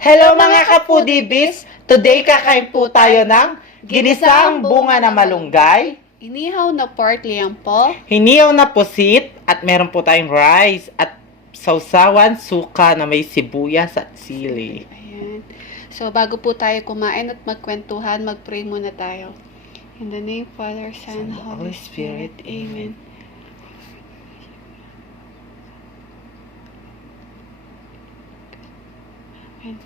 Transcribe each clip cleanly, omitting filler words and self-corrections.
Hello mga kapudibis! Today kakain po tayo ng ginisang bunga na malunggay, Inihaw na pork liampo, hiniyaw na pusit, at meron po tayong rice at sausawan suka na may sibuyas at sili. Ayan. So, bago po tayo kumain at magkwentuhan, mag-pray muna tayo. In the name of Father, Son, Holy Spirit. Amen. In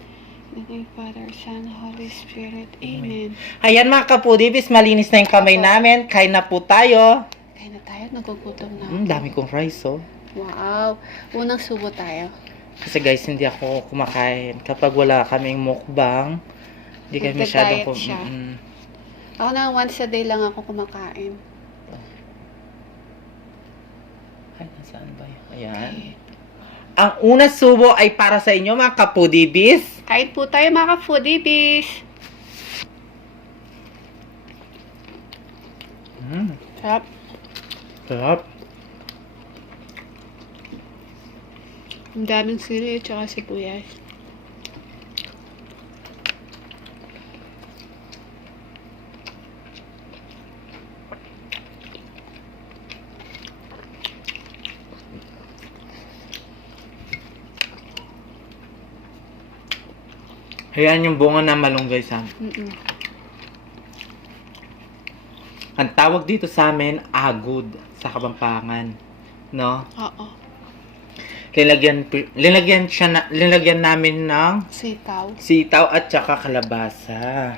the name of Father, Son, Holy Spirit. Amen. Ayan mga kapudibis, malinis na yung kamay namin. Kain na po tayo. Kain na tayo, nagugutom na. Dami kong rice oh. Wow. Unang subo tayo. Kasi guys, hindi ako kumakain. Kapag wala kaming mukbang, hindi kami masyadong Nagda-diet siya. Ako na once a day lang ako kumakain. Ay, nasaan ba yun? Ayan. Ang unang subo ay para sa inyo mga kapudibis. Kain po tayo mga ka-foodies. Sarap. Sarap. Ang daming sili at saka sibuyas. Ayan yung bunga na malunggay sa amin. Ang tawag dito sa amin, agud sa Kapampangan. No? Oo. Linagyan namin ng Sitaw. sitaw at saka kalabasa.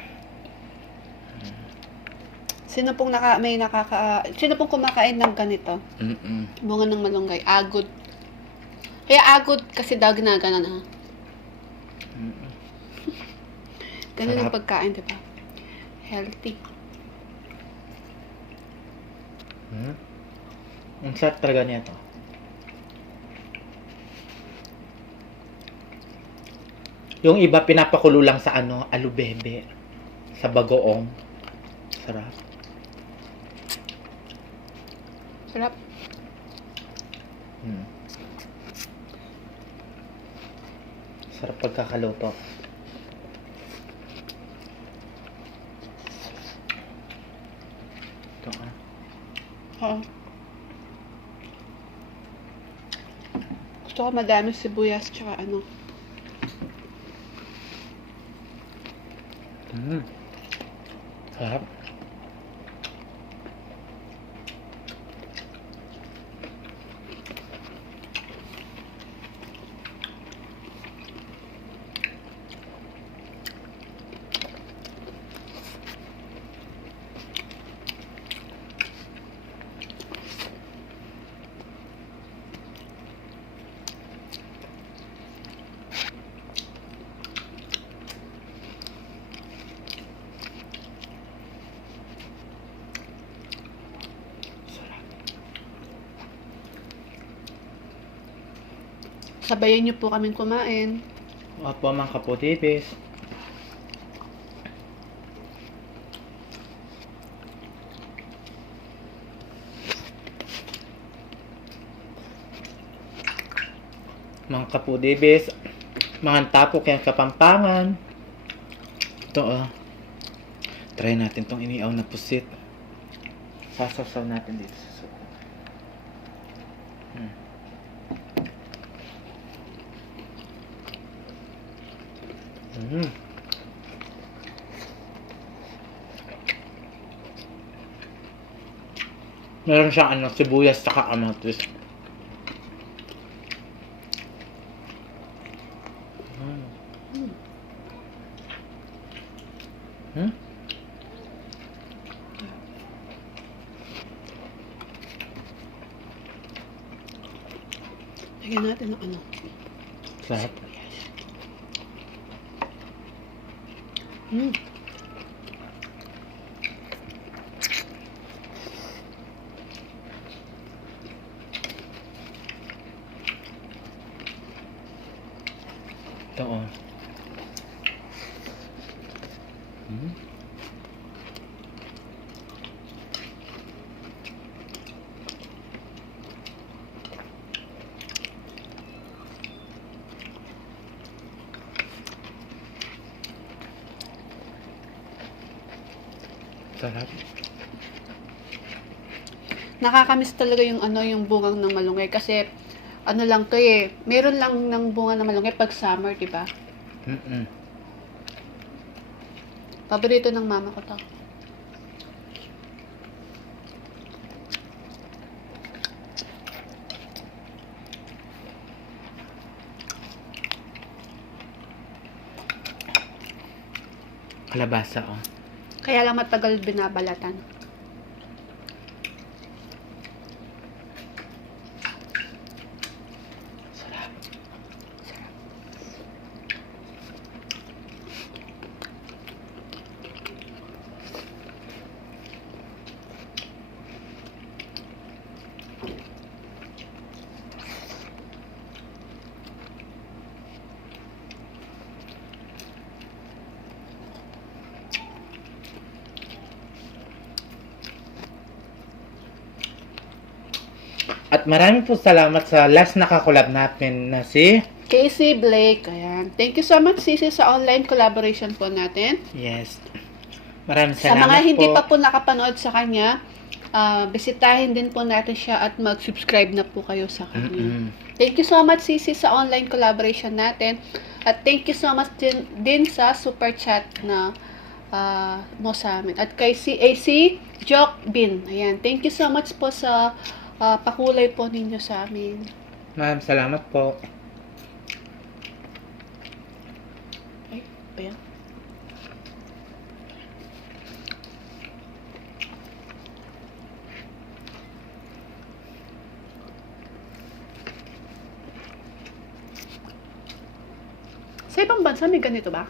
Sino pong kumakain ng ganito? Bunga ng malunggay. Agod. Kaya agod kasi daw ginagana na. Ganun yung Sarap. pagkain, di ba? Healthy. Ang sarap talaga niya to. Yung iba pinapakulo lang sa alubebe. Sa bagoong. Sarap. Sarap. Sarap pagkakaluto. Ito Oo. Gusto ko madami sibuyas tsaka ano. Sarap. Sabayan niyo po kaming kumain. Opo mga kapudibis. Mga kapudibis, mga tapok yung Kapampangan. Ito try natin tong iniaw na pusit. Sasasaw natin dito sa suko. Meron siyang sibuyas saka kamatis. Lagyan natin ng ano. Sarap. Ito Sarap. Nakakamiss talaga yung yung bungang ng malunggay kasi lang to eh. Meron lang ng bunga ng malunggay pag summer, 'di ba? Paborito ng mama ko to. Kalabasa, oh. Kaya lang matagal binabalatan. Sarap. Sarap. At maraming po salamat sa last nakakulab natin na si... Casey Blake, ayan. Thank you so much, Sisi, sa online collaboration po natin. Yes. Maraming Sa salamat mga hindi po. pa po nakapanood sa kanya, bisitahin din po natin siya at mag-subscribe na po kayo sa kanya. Thank you so much, Sisi, sa online collaboration natin. At thank you so much din sa super chat na mo sa amin. At kay CAC Joke Bin. Ayan. Thank you so much po sa pakulay po ninyo sa amin. Maraming salamat po. Ay, ayan. Sa ibang bansa may ganito ba?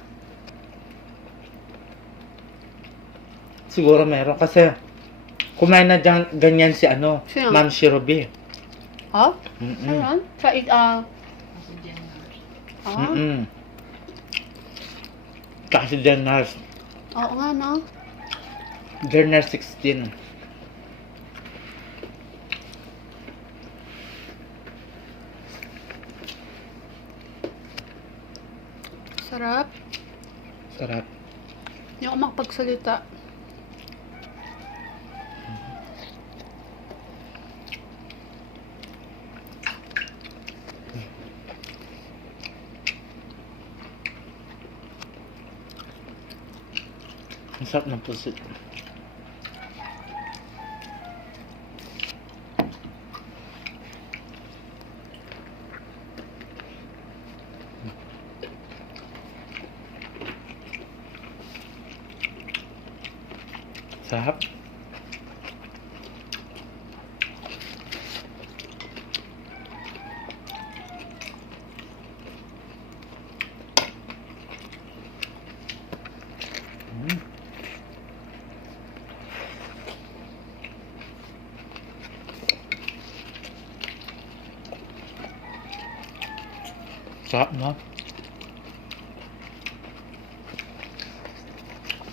Siguro meron kasi kumain na ganyan si Sino? Ma'am Shirobi. Oh? Mm-mm. Ayun? Sa Kasi Jenners. Oo nga, no? Jenner 16. Sarap. Sarap. Hindi ako makapagsalita. Ang sarap ng pusit. Sarap. Sarap, no?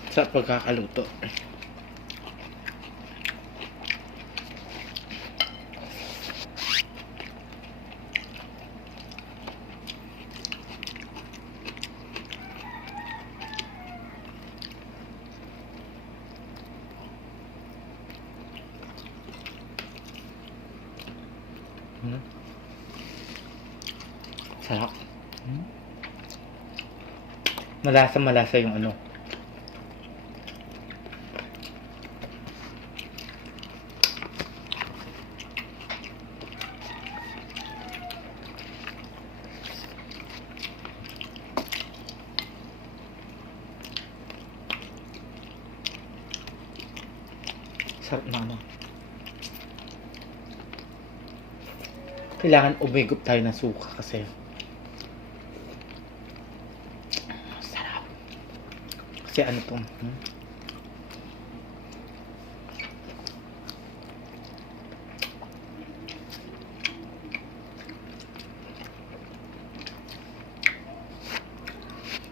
Sa pagkakaluto. Sarap. Malasa yung sarap na Kailangan umigop tayo ng suka kasi sarap. Kasi to?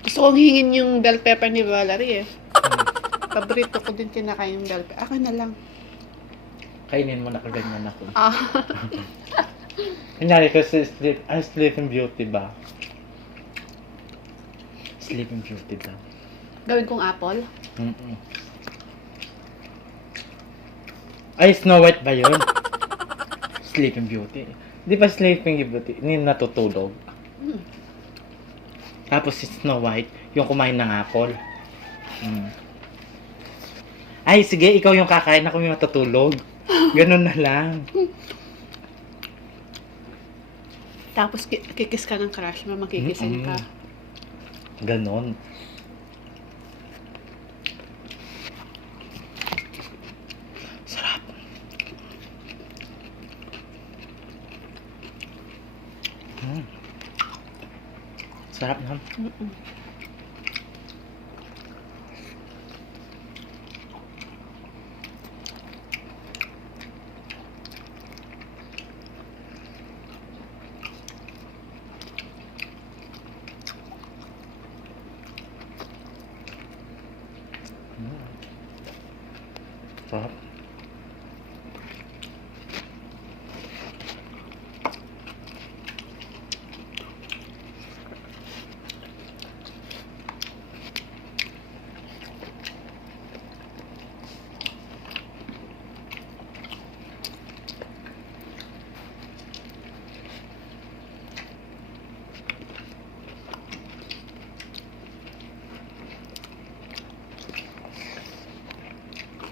Gusto kong hingin yung bell pepper ni Valerie eh. Paborito ko din kinakain yung bell pepper. Akin na lang. Kainin mo na kaganyan ako. Ah. Kunyari kasi Sleeping Beauty ba? Sleeping Beauty ba? Gawin kong apple. Ay, Snow White ba yun? Sleeping Beauty. Di ba Sleeping Beauty? Hindi natutulog. Hmm. Tapos si Snow White, yung kumain ng apple. Ay, sige, ikaw yung kakain, ako yung matutulog. Ganun na lang. Tapos kikis ka ng crush mo, makikisin ka. Ganon. Sarap. Sarap na. Sarap.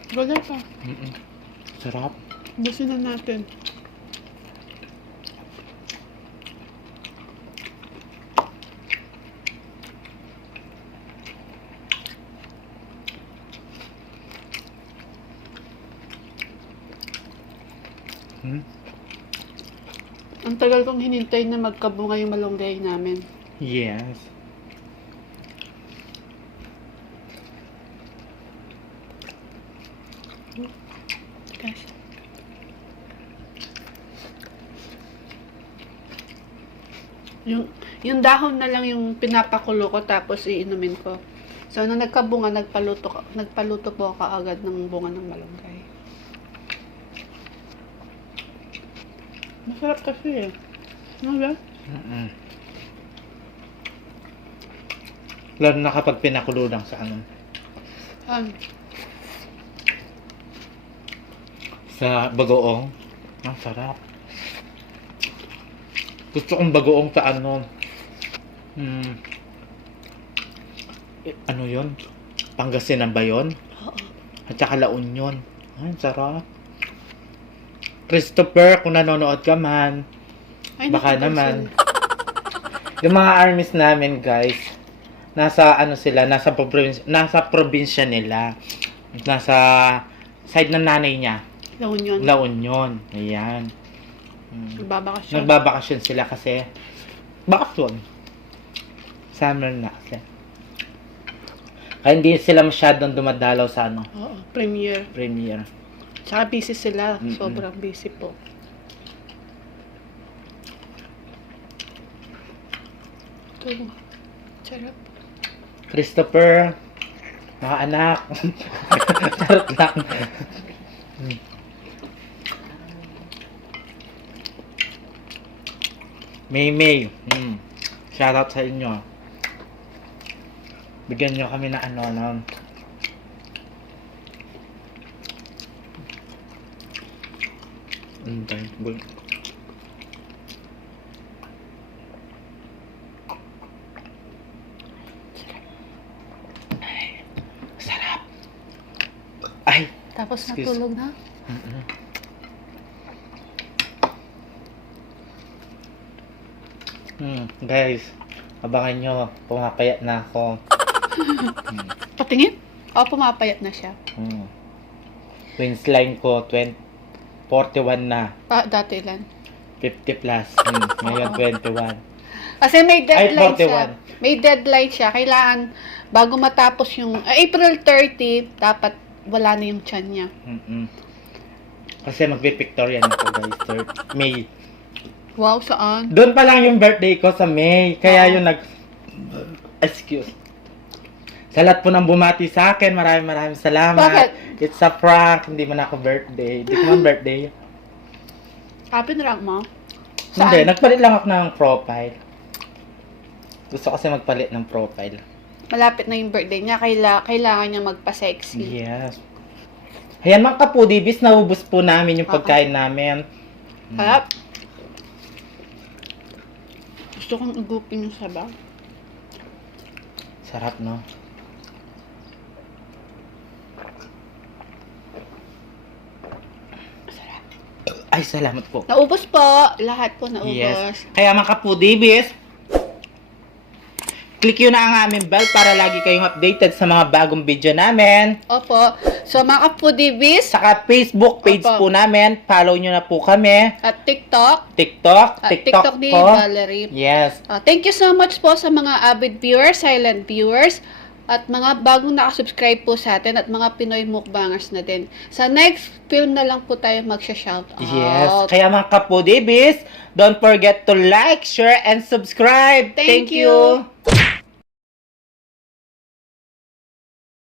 Wala pa. Sarap. Busin na natin. Ang tagal kong hinintay na magkabunga yung malunggay namin. Yes. Guys. Yung dahon na lang yung pinapakulo ko tapos iinumin ko. So, nung nagkabunga, nagpaluto po ako agad ng bunga ng malunggay. Masarap kasi eh. Ano ba? Lalo na kapag pinakulo lang sa ano. Sa bagoong. Ang sarap. Gusto kong bagoong sa ano. Ano yun? Pangasinan ba yun? Oo. At saka La Union. Ay, sarap. Christopher, kung nanonood ka man, Ay, baka naku, naman. Yung mga armies namin, guys, nasa ano sila, nasa probinsya nila. Nasa side ng nanay niya. La Union. La Union. Ayan. Nagbabakasyon. Nagbabakasyon sila kasi bakasyon. Summer na kasi. Kaya hindi sila masyadong dumadalaw sa ano, Oo, premiere. premiere. Tsaka busy sila. Sobrang busy po. Ito. Sarap. Christopher, mga anak. Charot lang. May. Shoutout sa inyo. Bigyan nyo kami na ano. Sarap. Ay. Tapos Excuse. natulog na. Guys, abangan nyo. Pumapayat na ako. Patingin? Oo, pumapayat na siya. Twins line ko, 41 na. Dati ilan? 50 plus. Ngayon, 21. Kasi may deadline Ay, 41. siya. May deadline siya. Kailangan, bago matapos yung April 30, dapat wala na yung tiyan niya. Kasi magbe-pictorial ako, guys. May. Wow, saan? Doon pa lang yung birthday ko sa May. Kaya yung excuse. Sa lahat po ng bumati sa akin, maraming salamat. Bakit? It's a prank. Hindi man ako birthday. Hindi ko man birthday. Pinrank mo? Hindi, nagpalit lang ako ng profile. Gusto kasi magpalit ng profile. Malapit na yung birthday niya. Kailangan niya magpa-sexy. Yes. Ayan mga kapudibis, naubos po namin yung pagkain namin. Harap. Gusto kong igupin yung sabaw. Sarap, no? Ay, salamat po. Naubos po. Lahat po naubos. Yes. Kaya mga kapudibis, click yun na ang aming bell para lagi kayong updated sa mga bagong video namin. Opo. So, mga kapudibis, Saka Facebook page Opo. po namin. Follow nyo na po kami. at TikTok. TikTok. At TikTok TikTok ni ko. Valerie. Yes. Thank you so much po sa mga avid viewers, silent viewers, at mga bagong nakasubscribe po sa atin at mga Pinoy mukbangers na din. Sa next film na lang po tayo magsha-shoutout. Yes. Kaya mga kapudibis, don't forget to like, share, and subscribe. Thank you.